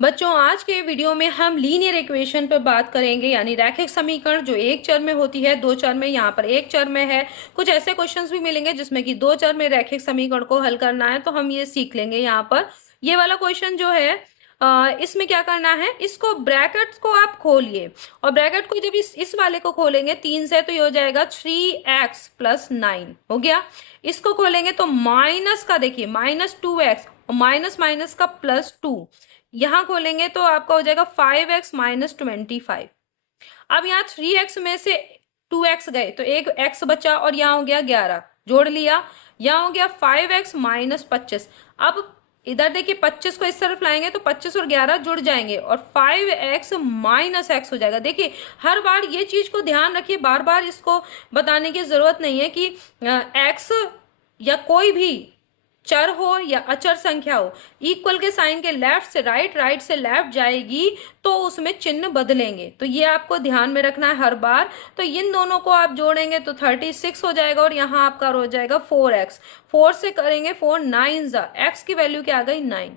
बच्चों, आज के वीडियो में हम लीनियर इक्वेशन पर बात करेंगे, यानी रैखिक समीकरण जो एक चर में होती है, दो चर में, यहाँ पर एक चर में है। कुछ ऐसे क्वेश्चंस भी मिलेंगे जिसमें कि दो चर में रैखिक समीकरण को हल करना है, तो हम ये सीख लेंगे। यहाँ पर ये वाला क्वेश्चन जो है, इसमें क्या करना है, इसको ब्रैकेट को आप खोलिए, और ब्रैकेट को जब इस वाले को खोलेंगे 3 से, तो ये हो जाएगा 3x+9 हो गया। इसको खोलेंगे तो माइनस का, देखिए -2x, और माइनस माइनस का +2, यहां खोलेंगे तो आपका हो जाएगा 5x-25। अब यहाँ 3x में से 2x गए तो एक x बचा, और यहाँ हो गया 11, जोड़ लिया। यहाँ हो गया 5x-25। अब इधर देखिए 25 को इस तरफ लाएंगे तो 25 और 11 जुड़ जाएंगे, और 5x-x हो जाएगा। देखिए हर बार ये चीज को ध्यान रखिए, बार बार इसको बताने की जरूरत नहीं है कि x या कोई भी चर हो या अचर संख्या हो, इक्वल के साइन के लेफ्ट से राइट, राइट से लेफ्ट जाएगी तो उसमें चिन्ह बदलेंगे, तो ये आपको ध्यान में रखना है हर बार। तो इन दोनों को आप जोड़ेंगे तो 36 हो जाएगा, और यहाँ आपका हो जाएगा 4x। 4 से करेंगे 4 9 x की वैल्यू क्या आ गई 9।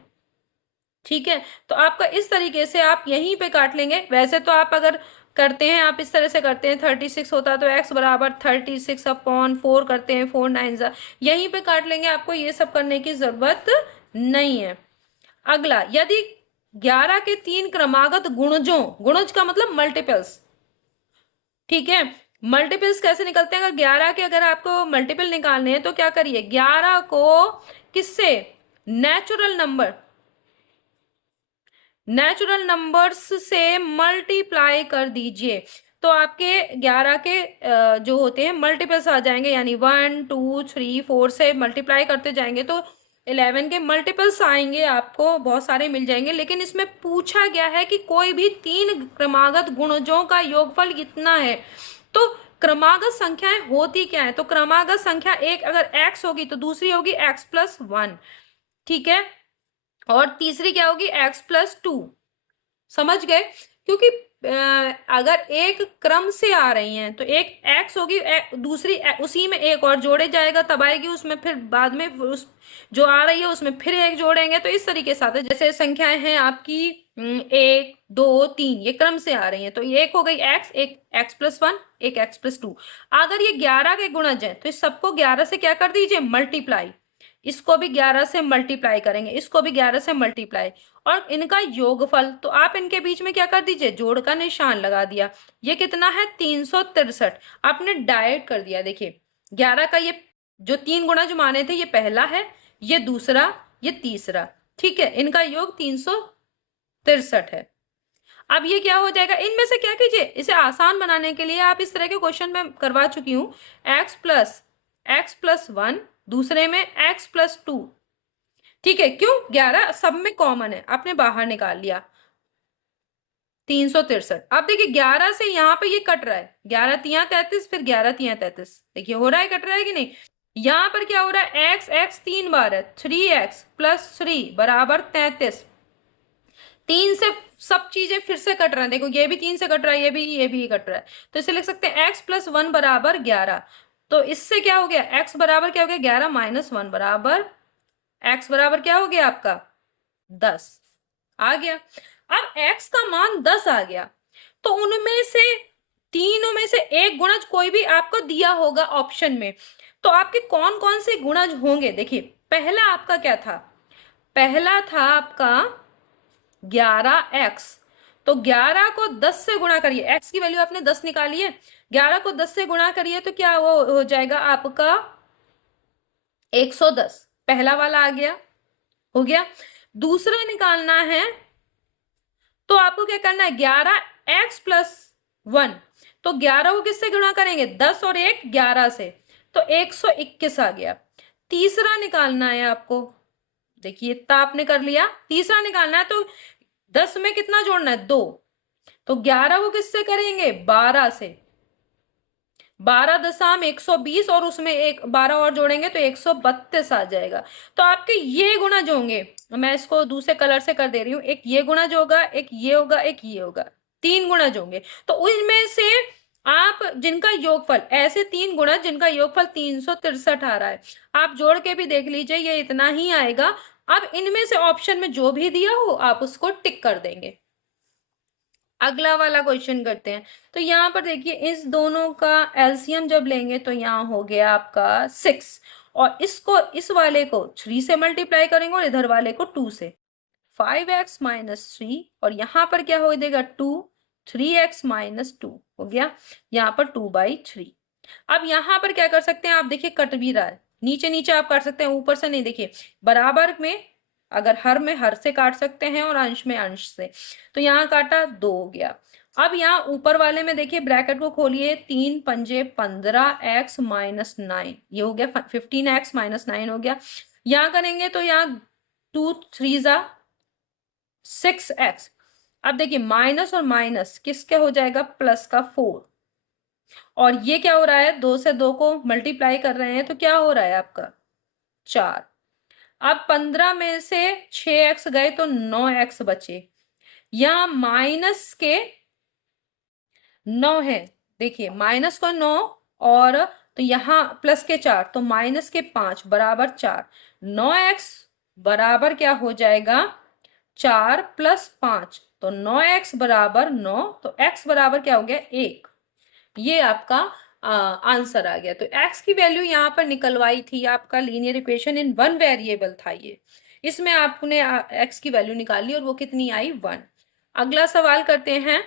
ठीक है, तो आपका इस तरीके से आप यहीं पे काट लेंगे। वैसे तो आप अगर करते हैं, आप इस तरह से करते हैं, 36 होता है तो x बराबर 36/4 करते हैं, 4 9 यहीं पे काट लेंगे, आपको ये सब करने की जरूरत नहीं है। अगला, यदि 11 के 3 क्रमागत गुणजों, गुणज का मतलब मल्टीपल्स, ठीक है, मल्टीपल्स कैसे निकलते हैं, अगर 11 के अगर आपको मल्टीपल निकालने हैं तो क्या करिए, 11 को किससे, नेचुरल नंबर्स से मल्टीप्लाई कर दीजिए, तो आपके 11 के जो होते हैं मल्टीपल्स आ जाएंगे, यानी 1 2 3 4 से मल्टीप्लाई करते जाएंगे तो 11 के मल्टीपल्स आएंगे, आपको बहुत सारे मिल जाएंगे। लेकिन इसमें पूछा गया है कि कोई भी 3 क्रमागत गुणजों का योगफल कितना है। तो क्रमागत संख्याएं होती क्या है, तो क्रमागत संख्या एक अगर x होगी तो दूसरी होगी x+1, ठीक है, और तीसरी क्या होगी x+2। समझ गए, क्योंकि अगर एक क्रम से आ रही हैं तो एक x होगी, दूसरी उसी में एक और जोड़े जाएगा तब आएगी, उसमें फिर बाद में उस जो आ रही है उसमें फिर एक जोड़ेंगे, तो इस तरीके से आता है। जैसे संख्याएं हैं आपकी 1 2 3, ये क्रम से आ रही हैं, तो एक हो गई x, एक x+1, एक x+2। अगर ये 11 के गुणज है तो इस सबको 11 से क्या कर दीजिए, मल्टीप्लाई, इसको भी 11 से मल्टीप्लाई करेंगे, इसको भी 11 से मल्टीप्लाई, और इनका योगफल, तो आप इनके बीच में क्या कर दीजिए, जोड़ का निशान लगा दिया। ये कितना है, 363। आपने डायरेक्ट कर दिया। देखिए 11 का ये जो 3 गुणा जो माने थे, ये पहला है, ये दूसरा, ये तीसरा, ठीक है, इनका योग 363 है। अब ये क्या हो जाएगा, इनमें से क्या कीजिए, इसे आसान बनाने के लिए आप इस तरह के क्वेश्चन में करवा चुकी हूं, x+1, दूसरे में x+2, ठीक है, क्यों, 11 सब में कॉमन है, आपने बाहर निकाल लिया 363। अब देखिए 11 से यहाँ पे ये कट रहा है, 11 तिया 33, फिर 11 तिया 33, देखिए हो रहा है, कट रहा है कि नहीं। यहाँ पर क्या हो रहा है, x 3 बार है, 3x+3 बराबर 33। 3 से सब चीजें फिर से कट रहा है, देखो ये भी 3 से कट रहा है, ये भी कट रहा है, तो इसे लिख सकते हैं x+1 बराबर 11। तो इससे क्या हो गया, x बराबर क्या हो गया, 11 - 1 बराबर x बराबर क्या हो गया आपका 10 आ गया। अब x का मान 10 आ गया, तो उनमें से तीनों में से एक गुणज कोई भी आपको दिया होगा ऑप्शन में, तो आपके कौन कौन से गुणज होंगे। देखिए पहला आपका क्या था, पहला था आपका 11x, तो 11 को 10 से गुणा करिए, x की वैल्यू आपने 10 निकाली है, 11 को 10 से गुणा करिए तो क्या वो हो जाएगा आपका 110, पहला वाला आ गया, हो गया। दूसरा निकालना है तो आपको क्या करना है, 11x+1, तो 11 को किससे गुणा करेंगे, 10 और 1 11 से, तो 121 आ गया। तीसरा निकालना है आपको, देखिए इतना आपने कर लिया, तीसरा निकालना है तो 10 में कितना जोड़ना है, 2, तो 11 को किससे करेंगे, 12 से, 12 दशम 120, और उसमें एक 12 और जोड़ेंगे तो 132 आ जाएगा। तो आपके ये गुणज होंगे, मैं इसको दूसरे कलर से कर दे रही हूँ, एक ये गुणज होगा, एक ये होगा, एक ये होगा, 3 गुणज होंगे। तो उनमें से आप जिनका योगफल, ऐसे 3 गुणज जिनका योगफल 363 आ रहा है, आप जोड़ के भी देख लीजिए, ये इतना ही आएगा। अब इनमें से ऑप्शन में जो भी दिया हो आप उसको टिक कर देंगे। अगला वाला क्वेश्चन करते हैं। तो यहाँ पर देखिए इस दोनों का एलसीएम जब लेंगे तो यहाँ हो गया आपका 6, और इसको इस वाले को 3 से मल्टीप्लाई करेंगे और इधर वाले को 2 से, 5x-3, और यहाँ पर क्या हो जाएगा 2, 3x-2 हो गया, यहाँ पर 2/3। अब यहाँ पर क्या कर सकते हैं आप, देखिए कट भी रहा है, नीचे नीचे आप काट सकते हैं, ऊपर से नहीं। देखिए बराबर में अगर हर में हर से काट सकते हैं और अंश में अंश से, तो यहाँ काटा 2 हो गया। अब यहाँ ऊपर वाले में देखिए ब्रैकेट को खोलिए, 3×5 = 15x-9, ये हो गया 15x-9 हो गया। यहाँ करेंगे तो यहाँ 2×3 = 6x। अब देखिए माइनस और माइनस किसके हो जाएगा, प्लस का 4, और ये क्या हो रहा है, 2 से 2 को मल्टीप्लाई कर रहे हैं तो क्या हो रहा है आपका 4। अब 15 में से 6x गए तो 9x बचे, यहाँ माइनस के 9 है, देखिए माइनस का 9, और तो यहाँ प्लस के 4, तो माइनस के 5 बराबर 4, 9x बराबर क्या हो जाएगा 4 + 5, तो 9x बराबर 9, तो x बराबर क्या हो गया 1। ये आपका आंसर आ गया। तो x की वैल्यू यहाँ पर निकलवाई थी, आपका linear equation in one variable था ये, इसमें आपने x की वैल्यू निकाली और वो कितनी आई 1। अगला सवाल करते हैं।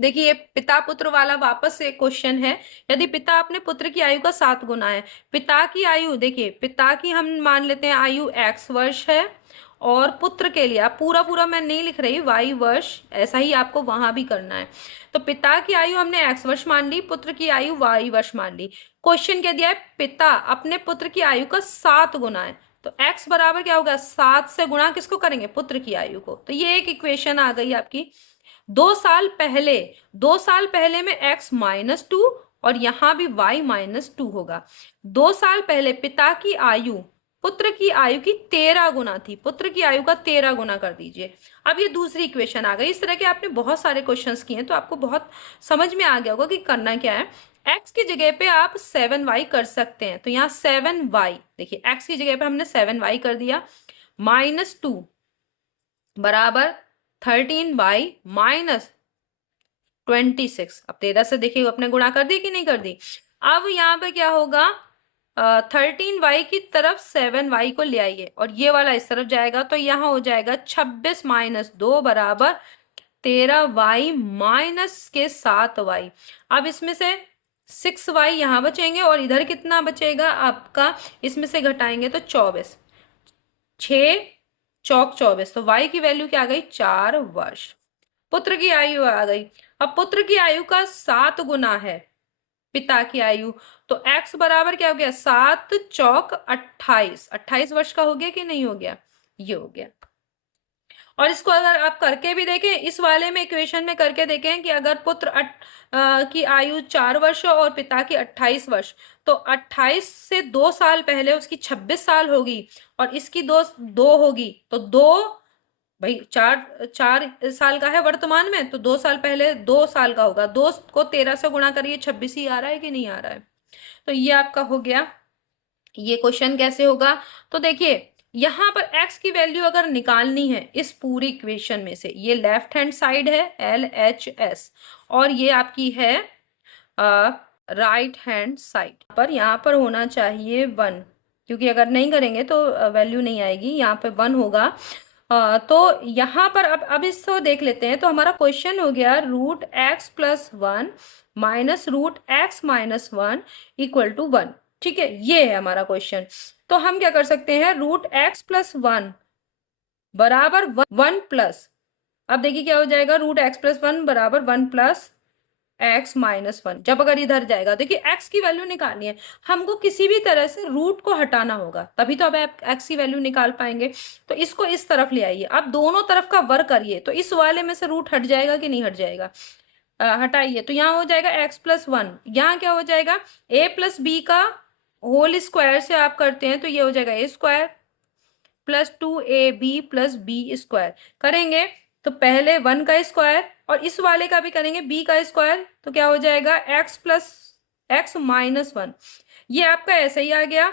देखिए पिता पुत्र वाला वापस से क्वेश्चन है। यदि पिता अपने पुत्र की आयु का 7 गुना है, पिता की आयु, देखिए पिता की हम मान लेते हैं आयु x वर्ष है, और पुत्र के लिए आप पूरा पूरा मैं नहीं लिख रही, y वर्ष, ऐसा ही आपको वहां भी करना है। तो पिता की आयु हमने x वर्ष मान ली, पुत्र की आयु y वर्ष मान ली। क्वेश्चन क्या दिया है, पिता अपने पुत्र की आयु का 7 गुना है, तो x बराबर क्या होगा 7 से गुणा किसको करेंगे, पुत्र की आयु को। तो ये एक इक्वेशन आ गई आपकी। 2 साल पहले में x-2, और यहां भी y-2 होगा। 2 साल पहले पिता की आयु पुत्र की आयु की 13 गुना थी, पुत्र की आयु का 13 गुना कर दीजिए। अब ये दूसरी इक्वेशन आ गई। इस तरह के आपने बहुत सारे क्वेश्चंस किए हैं तो आपको बहुत समझ में आ गया होगा कि करना क्या है। x की जगह पे आप 7y कर सकते हैं, तो यहाँ 7y, देखिए x की जगह पे हमने 7y कर दिया, -2 बराबर 13y-26। अब 13 से देखिए अपने गुणा कर दी कि नहीं कर दी। अब यहाँ पे क्या होगा, 13y की तरफ 7y को ले आइए और ये वाला इस तरफ जाएगा, तो यहाँ हो जाएगा 26-2 बराबर 13y-7y। अब इसमें से 6y यहाँ बचेंगे और इधर कितना बचेगा आपका, इसमें से घटाएंगे तो 24, 6 चौक 24, तो y की वैल्यू क्या आ गई 4 वर्ष। पुत्र की आयु आ गई। अब पुत्र की आयु का 7 गुना है पिता की आयु, तो x बराबर क्या हो गया 7 चौक 28, 28 वर्ष का हो गया कि नहीं हो गया, ये हो गया। और इसको अगर आप करके भी देखें, इस वाले में इक्वेशन में करके देखें कि अगर पुत्र की आयु 4 वर्ष और पिता की 28 वर्ष, तो 28 से 2 साल पहले उसकी 26 साल होगी और इसकी 2 होगी, तो 2 भाई 4 साल का है वर्तमान में, तो 2 साल पहले 2 साल का होगा, 2 को 13 से गुणा करिए 26 ही आ रहा है कि नहीं आ रहा है। तो ये आपका हो गया। ये क्वेश्चन कैसे होगा, तो देखिए यहां पर x की वैल्यू अगर निकालनी है इस पूरी इक्वेशन में से, ये लेफ्ट हैंड साइड है LHS और ये आपकी है राइट हैंड साइड पर, यहाँ पर होना चाहिए 1, क्योंकि अगर नहीं करेंगे तो वैल्यू नहीं आएगी, यहाँ पे 1 होगा। तो यहाँ पर अब इसको देख लेते हैं। तो हमारा क्वेश्चन हो गया √x+1 -√x-1 = 1। ठीक है, ये है हमारा क्वेश्चन। तो हम क्या कर सकते हैं, √x+1 बराबर 1 प्लस, अब देखिए क्या हो जाएगा, √x+1 बराबर 1 + x-1। जब अगर इधर जाएगा, देखिए x की वैल्यू निकालनी है, हमको किसी भी तरह से रूट को हटाना होगा, तभी तो अब आप x की वैल्यू निकाल पाएंगे। तो इसको इस तरफ ले आइए, अब दोनों तरफ का वर्क करिए, तो इस वाले में से रूट हट जाएगा कि नहीं हट जाएगा, हटाइए, तो यहाँ हो जाएगा x+1, यहाँ क्या हो जाएगा a+b का होल स्क्वायर से आप करते हैं तो ये हो जाएगा a² + 2ab + b² करेंगे तो पहले 1 का स्क्वायर और इस वाले का भी करेंगे b का स्क्वायर, तो क्या हो जाएगा x + x-1, ये आपका ऐसे ही आ गया,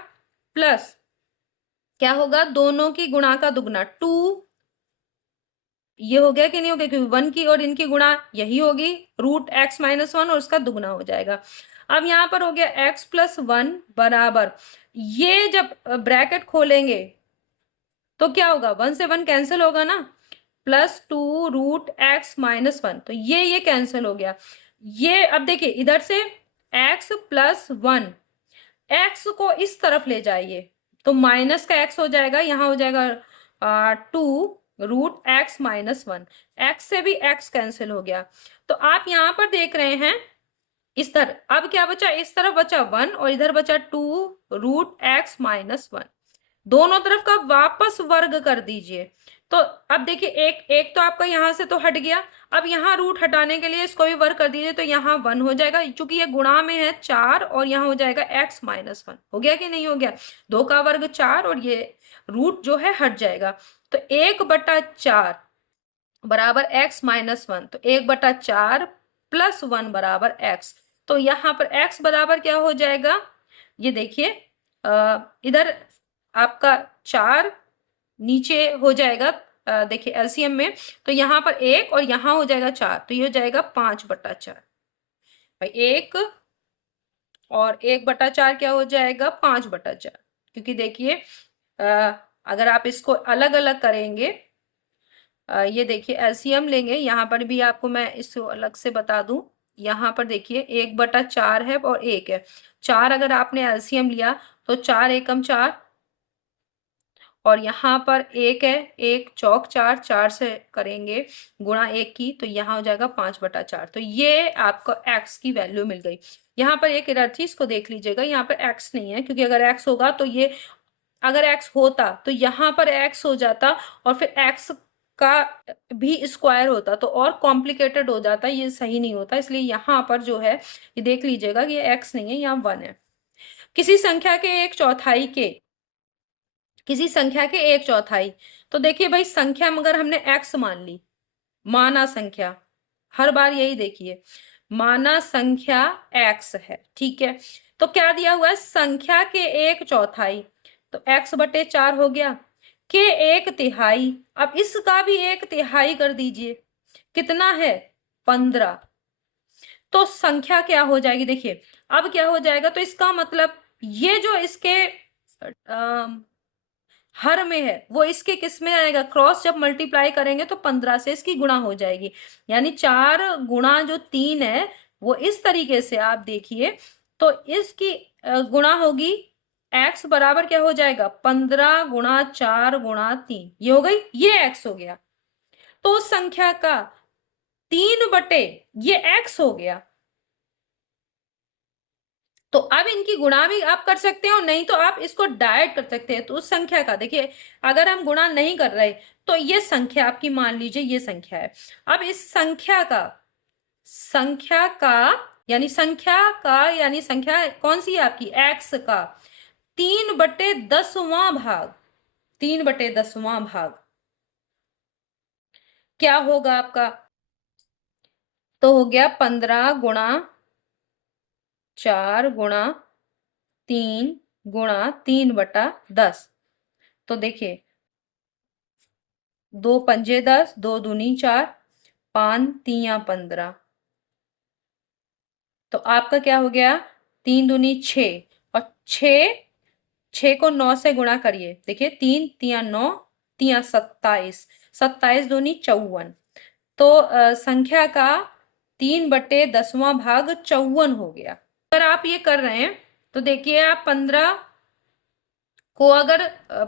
प्लस क्या होगा, दोनों की गुणा का दुगना 2, ये हो गया कि नहीं हो गया, क्योंकि 1 की और इनकी गुणा यही होगी, √x-1 और उसका दुगना हो जाएगा। अब यहाँ पर हो गया x+1 बराबर, ये जब ब्रैकेट खोलेंगे तो क्या होगा, 1 से 1 कैंसिल होगा ना, +2 √x-1, तो ये कैंसिल हो गया। ये अब देखिए इधर से x+1, x को इस तरफ ले जाइए तो माइनस का x हो जाएगा, यहां हो जाएगा 2 √x-1, x से भी x कैंसिल हो गया। तो आप यहां पर देख रहे हैं इस तरह अब क्या बचा, इस तरफ बचा 1 और इधर बचा 2 √x-1, दोनों तरफ का वापस वर्ग कर दीजिए। तो अब देखिए एक एक तो आपका यहां से तो हट गया, अब यहाँ रूट हटाने के लिए इसको भी वर्ग कर दीजिए तो यहाँ 1 हो जाएगा, क्योंकि ये गुणा में है 4 और यहाँ हो जाएगा x-1, हो गया कि नहीं हो गया, 2 का वर्ग 4 और ये रूट जो है हट जाएगा। तो 1/4 बराबर x-1, तो 1/4 +1 बराबर x, तो यहाँ पर x बराबर क्या हो जाएगा, ये देखिए इधर आपका 4 नीचे हो जाएगा, देखिए एलसीएम में, तो यहाँ पर 1 और यहाँ हो जाएगा 4, तो ये हो जाएगा 5/4 भाई, 1 और 1/4 क्या हो जाएगा, 5/4, क्योंकि देखिए अगर आप इसको अलग अलग करेंगे, ये देखिए एलसीएम लेंगे, यहाँ पर भी आपको मैं इसको अलग से बता दूं, यहाँ पर देखिए 1/4 है और 1 है, 4 अगर आपने एलसीएम लिया तो 4 एकम 4, और यहाँ पर 1 है, 1 चौक 4, 4 से करेंगे गुणा 1 की, तो यहाँ हो जाएगा 5/4, तो ये आपको x की वैल्यू मिल गई। यहाँ पर एक एरर थी, इसको देख लीजिएगा, यहाँ पर x नहीं है, क्योंकि अगर x होगा तो ये, अगर x होता तो यहाँ पर x हो जाता और फिर x का भी स्क्वायर होता तो और कॉम्प्लिकेटेड हो जाता, ये सही नहीं होता, इसलिए यहाँ पर जो है ये देख लीजिएगा कि ये x नहीं है, यहाँ 1 है। किसी संख्या के 1/4 के, किसी संख्या के 1/4, तो देखिए भाई संख्या मगर हमने x मान ली, माना संख्या, हर बार यही देखिए, माना संख्या x है, ठीक है, तो क्या दिया हुआ है, संख्या के 1/4, तो x/4 हो गया, के 1/3, अब इसका भी 1/3 कर दीजिए, कितना है, 15, तो संख्या क्या हो जाएगी, देखिए अब क्या हो जाएगा, तो इसका मतलब ये जो इसके हर में है वो इसके किस में आएगा, क्रॉस जब मल्टीप्लाई करेंगे तो 15 से इसकी गुणा हो जाएगी, यानी 4 गुणा जो 3 है वो इस तरीके से आप देखिए, तो इसकी गुणा होगी, x बराबर क्या हो जाएगा, 15 गुणा 4 गुणा 3, ये हो गई, ये x हो गया, तो उस संख्या का 3 बटे ये x हो गया। तो अब इनकी गुणा भी आप कर सकते हो, नहीं तो आप इसको डायरेक्ट कर सकते हैं, तो उस संख्या का देखिए, अगर हम गुणा नहीं कर रहे तो ये संख्या आपकी, मान लीजिए ये संख्या है, अब इस संख्या संख्या कौन सी है आपकी, x का 3/10वां भाग, 3/10वां भाग क्या होगा आपका, तो हो गया 15 गुणा 4 गुणा 3 गुणा 3/10, तो देखिए 2 पंजे 10, 2 दूनी 4, 5 3 15, तो आपका क्या हो गया, 3 दूनी 6, और 6 को 9 से गुणा करिए, देखिए 3 3 9, 3 27, 27 दूनी 54, तो संख्या का 3/10वां भाग 54 हो गया। अगर आप ये कर रहे हैं तो देखिए आप 15 को अगर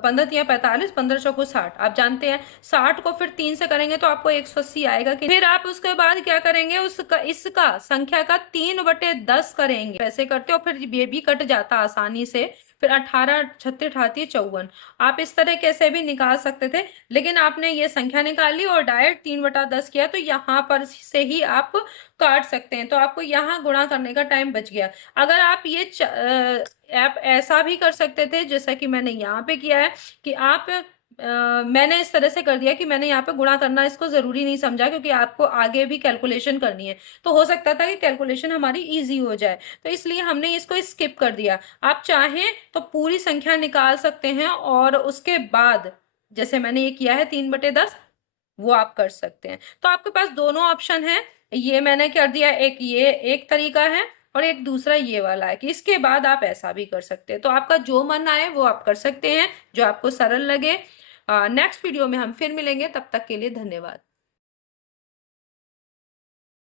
15 3 45, 15 चौको 60, आप जानते हैं 60 को फिर 3 से करेंगे तो आपको 180 आएगा, कि फिर आप उसके बाद क्या करेंगे, उसका इसका संख्या का 3/10 करेंगे, ऐसे करते हो फिर ये भी कट जाता आसानी से, फिर 18 36 38 54, आप इस तरह कैसे भी निकाल सकते थे, लेकिन आपने ये संख्या निकाल ली और डायरेक्ट 3/10 किया, तो यहाँ पर से ही आप काट सकते हैं, तो आपको यहाँ गुणा करने का टाइम बच गया। अगर आप ये आप ऐसा भी कर सकते थे जैसा कि मैंने यहाँ पे किया है, कि आप मैंने इस तरह से कर दिया कि मैंने यहाँ पे गुणा करना इसको जरूरी नहीं समझा, क्योंकि आपको आगे भी कैलकुलेशन करनी है, तो हो सकता था कि कैलकुलेशन हमारी इजी हो जाए, तो इसलिए हमने इसको स्किप कर दिया। आप चाहें तो पूरी संख्या निकाल सकते हैं और उसके बाद जैसे मैंने ये किया है 3/10, वो आप कर सकते हैं। तो आपके पास दोनों ऑप्शन है, ये मैंने कर दिया, एक ये एक तरीका है और एक दूसरा ये वाला है कि इसके बाद आप ऐसा भी कर सकते हैं। तो आपका जो मन आए वो आप कर सकते हैं, जो आपको सरल लगे। नेक्स्ट वीडियो में हम फिर मिलेंगे, तब तक के लिए धन्यवाद।